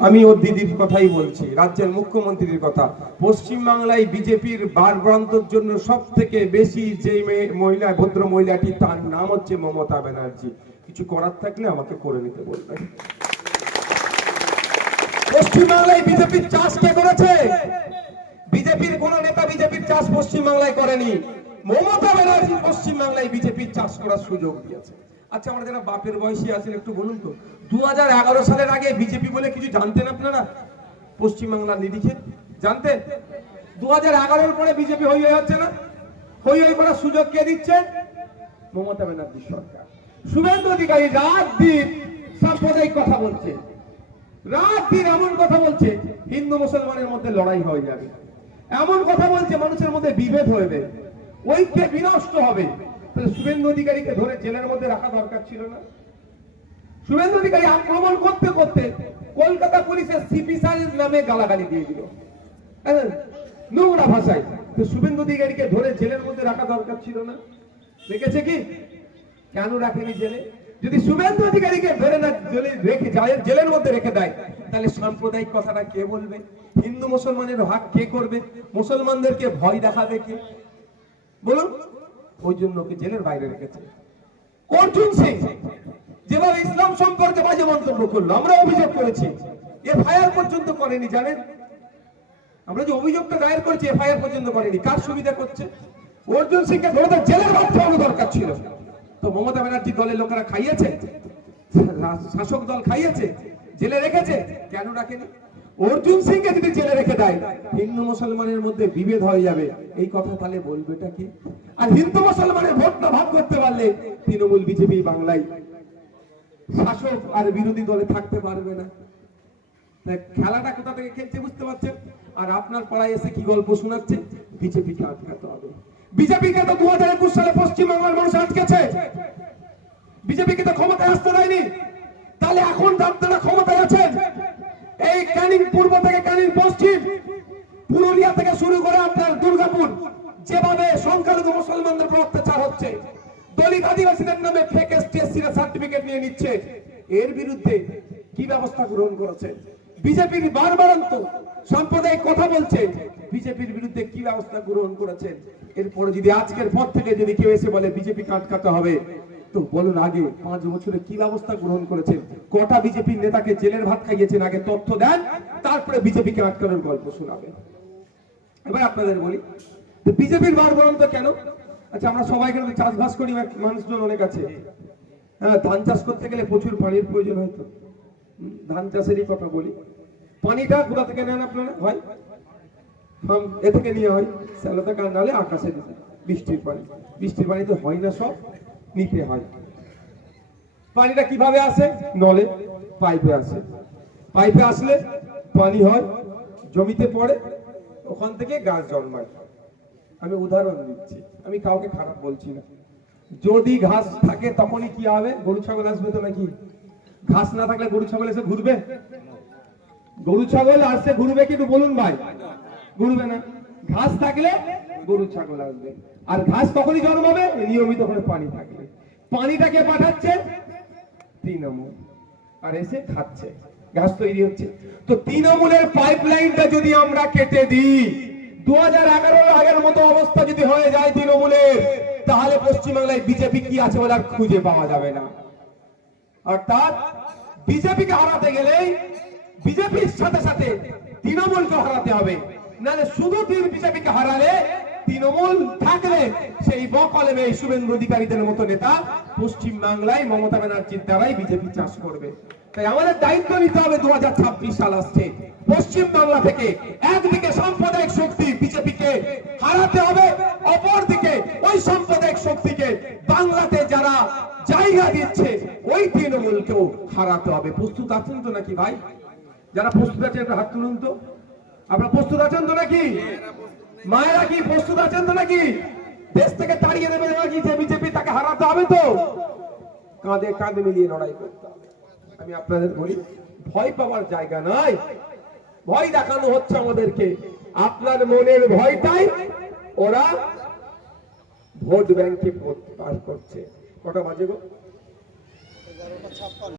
আমি ওর দিদির কথাই বলছি, রাজ্যের মুখ্যমন্ত্রীর কথা। পশ্চিম বাংলায় বিজেপির বারবান্তর জন্য সব থেকে বেশি যে মেয়ে- মহিলা, ভদ্র মহিলাটি, তার নাম হচ্ছে মমতা ব্যানার্জি। কিছু করার থাকলে আমাকে করে নিতে বলবেন। পশ্চিম বাংলায় বিজেপির চাষ কে করেছে? বিজেপির কোন নেতা বিজেপির চাষ পশ্চিম বাংলায় করেনি। মমতা ব্যানার্জি পশ্চিম বাংলায় বিজেপির চাষ করার সুযোগ দিয়েছে। আচ্ছা আমরা যারা বাপের বয়সী আছেন, একটু বলুন তো। দু সালের আগে বিজেপি বলে কিছু জানতেন আপনারা? পশ্চিম বাংলার নিরিখে। জানতেন? দু হাজার পরে বিজেপি হই হই হচ্ছে না? হই হই করার সুযোগ কে দিচ্ছে? মমতা সরকার। শুভেন্দু অধিকারী রাত দিন সাম্প্রদায়িক কথা বলছে। রাত দিন এমন কথা বলছে, হিন্দু মুসলমানের মধ্যে লড়াই হয়ে যাবে। এমন কথা বলছে, মানুষের মধ্যে বিভেদ হয়ে যাবে। ঐক্য বিনষ্ট হবে। শুভেন্দু অধিকারীকে ধরে জেলের মধ্যে রাখা দরকার ছিল না? শুভেন্দু অধিকারী আক্রমণ করতে করতে কলকাতা পুলিশের সিপি স্যারের নামে গালাগালি দিয়ে দিল। হ্যাঁ, নোংরা ভাষায়। শুভেন্দু অধিকারীকে ধরে জেলের মধ্যে রাখা দরকার ছিল না? দেখেছে কি? কেন রাখেনি জেলে? যদি শুভেন্দু অধিকারীকে ধরে না জেলে রেখে জেলের মধ্যে রেখে দেয় তাহলে সাম্প্রদায়িক কথাটা কে বলবে? হিন্দু মুসলমানের ভাগ কে করবে? মুসলমানদেরকে ভয় দেখাবে কে? বলুন। ওই জন্য ওকে জেলের বাইরে রেখেছে। অর্জুন সিং, যেভাবে ইসলাম সম্পর্কে বাজে মন্তব্য করল, আমরা অভিযোগ করেছি, এফআইআর পর্যন্ত করেনি, জানেন? আমরা যে অভিযোগটা দায়ের করেছি, এফআইআর পর্যন্ত করেনি, কার সুবিধা করছে? অর্জুন সিংকে জেলের মধ্যে হওয়ানো দরকার ছিল। তো মমতা ব্যানার্জি দলের লোকেরা খাইয়েছে? শাসক দল খাইয়েছে? জেলে রেখেছে? কেন রাখেনি? অর্জুন সিংকে যদি জেলে রেখে দেয়, হিন্দু মুসলমানের মধ্যে বিভেদ হয়ে যাবে। এই কথা তাহলে বলবেটা কি? আর হিন্দু মুসলমানের ভোটটা ভাগ করতে পারলে তৃণমূল বিজেপি বাংলায় শাসক আর বিরোধী দলে থাকতে পারবে না। খেলাটা কোথা থেকে খেলছে বুঝতে পারছেন? আর আপনার পাড়ায় এসে কি গল্প শোনাচ্ছে? বিজেপিকে আটকাতে হবে। বিজেপিকে তো দু হাজার একুশ সালে পশ্চিমবাংলার মানুষ আটকেছে। বিজেপিকে তো ক্ষমতায় আসতে দেয়নি। তাহলে এখন আপনারা ক্ষমতায় আছেন? এই ক্যানিং পূর্ব থেকে ক্যানিং পশ্চিম, পুরুলিয়া থেকে শুরু করে আপনার দুর্গাপুর, যেভাবে সংখ্যালঘু মুসলমানদের উপর অত্যাচার হচ্ছে, দলিত আদিবাসীদের নামে ফেক এসটিএসসি সার্টিফিকেট নিয়ে নিচ্ছে, এর বিরুদ্ধে কি ব্যবস্থা গ্রহণ করেছে? বিজেপির বারবারন্ত সাম্প্রদায়িক কথা বলছে, বিজেপির বিরুদ্ধে কি ব্যবস্থা গ্রহণ করেছেন এরপরে যদি আজকের পর থেকে যদি কেউ এসে বলে, বিজেপি কাটকাতে হবে তো বলুন আগে পাঁচ বছরে কি ব্যবস্থা গ্রহণ করেছেন? কটা বিজেপির নেতাকে জেলের ভাত খাইয়েছেন? আগে তথ্য দেন তারপরে বিজেপিকে আটকানোর গল্প শোনাবেন। এবার আপনাদের বলি বিজেপির বারবারন্ত কেন? আচ্ছা আমরা সবাই কিন্তু চাষবাস করি মানুষজন অনেক আছে। হ্যাঁ ধান চাষ করতে গেলে প্রচুর পানির প্রয়োজন হয়তো হুম, ধান চাষেরই কথা বলি। পানিটা কোথা থেকে নেন আপনারা? হয়? ফার্ম এ থেকে নিয়ে হয়। স্যালো থেকে আর নাহলে আকাশে বৃষ্টির পানি। বৃষ্টির পানি তো হয় না সব। নিতে হয়। পানিটা কীভাবে আসে? নলে পাইপে আসে। পাইপে আসলে পানি হয়, জমিতে পড়ে, ওখান থেকে গাছ জন্মায়। আমি উদাহরণ দিচ্ছি। আমি কাউকে খারাপ বলছি না। যদি ঘাস থাকে তখনই কি হবে? গরু, ছাগল আসবে তো নাকি? ঘাস না থাকলে গরু, ছাগল এসে ঘুরবে? গরু, ছাগল আসছে ঘুরবে কিন্তু বলুন ভাই? ঘুরবে না। ঘাস থাকলে গরু ছাগল আসবে। আর ঘাস তখনই জন্মাবে নিয়মিত করে পানি থাকবে। পানিটাকে পাঠাচ্ছে? তৃণমূল। আর এসে খাচ্ছে। ঘাস তৈরি হচ্ছে। তো তৃণমূলের পাইপ লাইনটা যদি আমরা কেটে দিই দু হাজার আগের মতো অবস্থা যদি হয়ে যায় তৃণমূলের, তাহলে পশ্চিমবাংলায় বিজেপি কি আছে বলে আর খুঁজে পাওয়া যাবে না। অর্থাৎ বিজেপিকে হারাতে গেলেই বিজেপির সাথে সাথে তৃণমূলকে হারাতে হবে। নাহলে শুধু তিন বিজেপিকে হারালে তৃণমূল থাকলে সেই বকলেমে এই শুভেন্দু অধিকারীদের মতো নেতা পশ্চিম বাংলায় মমতা ব্যানার্জির দ্বারাই বিজেপি চাষ করবে। তাই আমাদের দায়িত্ব নিতে হবে দু সাল আসছে। পশ্চিম বাংলা থেকে একদিকে সাম্প্রদায়িক শক্তি বিজেপিকে হারাতে হবে, অপরদিকে ওই সাম্প্রদায়িক শক্তিকে বাংলাতে যারা জায়গা দিচ্ছে, ওই তৃণমূলকেও হারাতে হবে। প্রস্তুত আছেন তো নাকি ভাই? যারা প্রস্তুত আছেন হাত তুলুন তো। আপনারা প্রস্তুত আছেন তো নাকি? মায়েরা কি প্রস্তুত আছেন তো নাকি? দেশ থেকে তাড়িয়ে দেবে নাকি যে বিজেপি তাকে হারাতে হবে তো? কাঁধে কাঁধে মিলিয়ে লড়াই করতে হবে। আমি আপনাদের বলি, ভয় পাওয়ার জায়গা নাই। ভয় দেখানো হচ্ছে আমাদেরকে। আপনার মনের ভয়টাই ওরা ভোট ব্যাংকে পাস করছে। কটা বাজে গো?